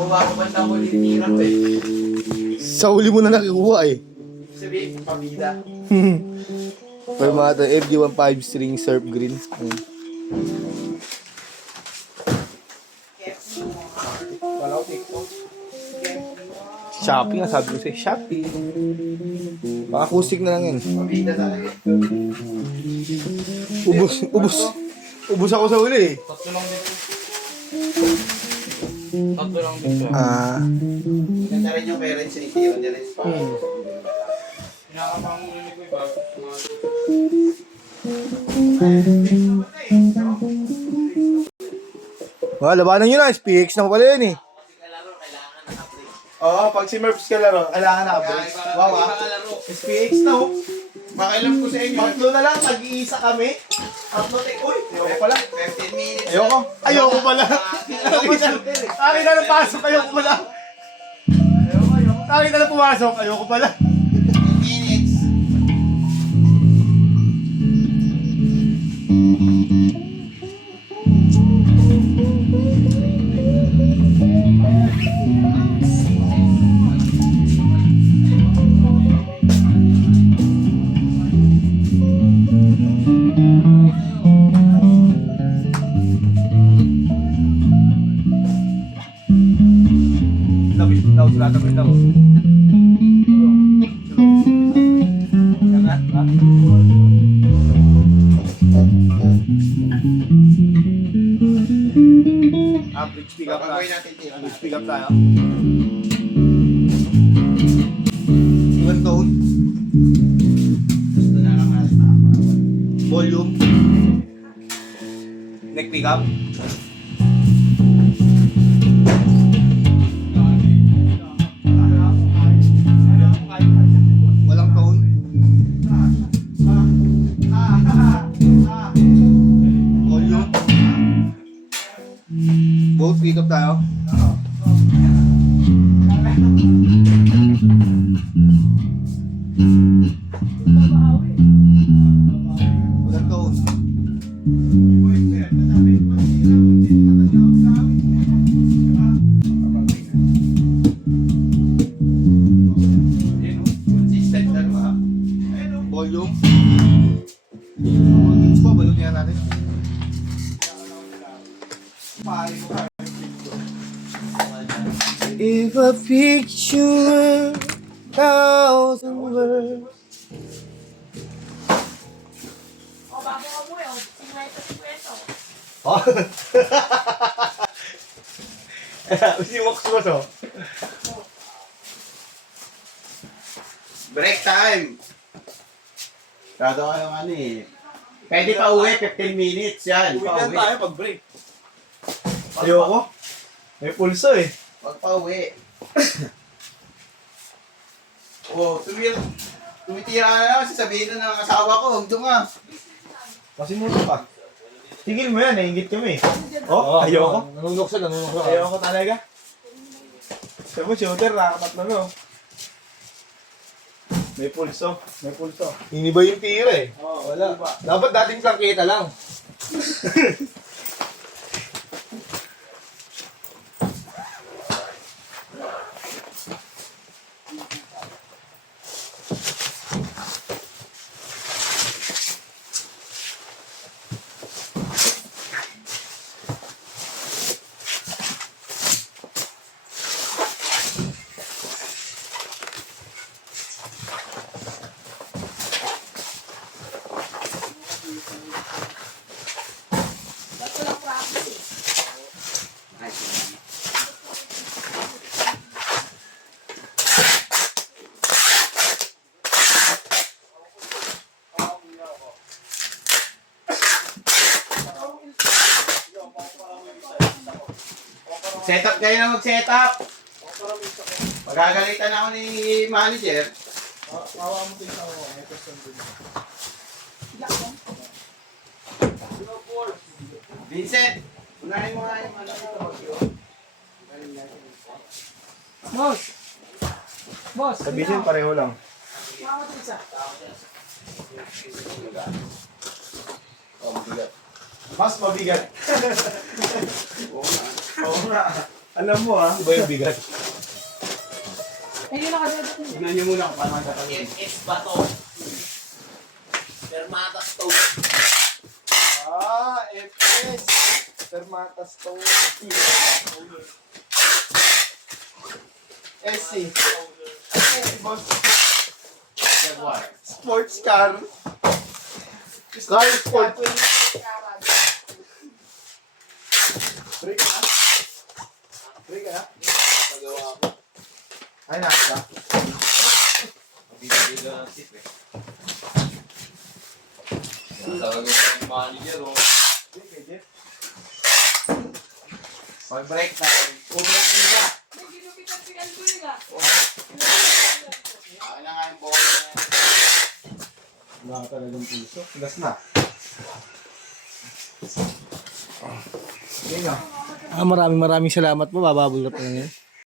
Nakuha ko ba sa huli hirap eh. Sa huli mo na nakikuha eh. Sabi, pamida. Pero mga ito, FG15 string surf green. Ayun. Wala ko TikTok. Shopee nga, sabi ko sa'yo. Shopee. Paka-acoustic na lang yan. Pamida talaga. Ubus ako sa huli eh. Tatlo lang dito. Tatlo lang dito. Ganda rin yung parents ni Tio. Pinakabang ulit ko iba. Labanan nyo na. SPX na ko pala yun eh. Oo, pag si Murphs ka laro, kailangan naka-brace. Wow, SPX na oh. Makailan ko sa inyo. Tatlo na lang, mag-iisa kami. Tatlo uy, ayoko pala. 15 minutes. Ayoko pala. Akin na lang pasok, ayoko pala. Akin na lang pumasok, ayoko pala. 15 minutes. Bridge pick up tayo. Pagawin natin Tio. Bridge pick up tayo. Even tone. Gusto na lang natin makakarawan. Volume. Neck pick up. Walang tone. Volume. Both pick up tayo. Walang tone. Consistent na ba? Volume. Gusto pa, balutin natin. If a picture 1,000 words. O, bago ka mo yun. 50-50. Oh. Si Wax Wax oh. Break time! Kado kayo ano eh. Pwede pa uwi, 15 minutes yan. Pa uwi. pag-break. Ayoko. May pulso eh. Wag pa uwi. Tumitira ka na lang, sasabihin na ng asawa ko, huwag doon nga. Kasi muna pa. Tigil mo yan, nainggit kami. Oh, ayoko. Nanunokso. Ayoko talaga. Sabi mo, shooter, nakatatlo no. May pulso. Iniba yung tira eh. Wala. Dapat dating plangketa lang. Ba't walang practice? Set up kayo na mag-set up. Magagalitan ako ni manager. Vincent, unahin mo nga yung ano ito. Boss, Sabihin pareho lang. Mas mabigat. Oo nga. Oo nga. Alam mo ah. Iba yung bigat. Ayun nakasagot niya. Tignan nyo muna kung paano ang tatawin. MS ba to? Dermata stone. FS. Fermata Stone. SC. Boss. Jaguar. Sports car. Car sport. Break ka na? Break ka na? Magawa ko. Ay, nasa. Bibili lang ng tip eh. Talaga yung manager oh. Pag-break na. Ubrek nyo na. May ginupitan si Alvin ah. Akin na nga yung bola na yan. Wala ka talagang puso. Gas na. Maraming salamat po. Bababulot na lang yun.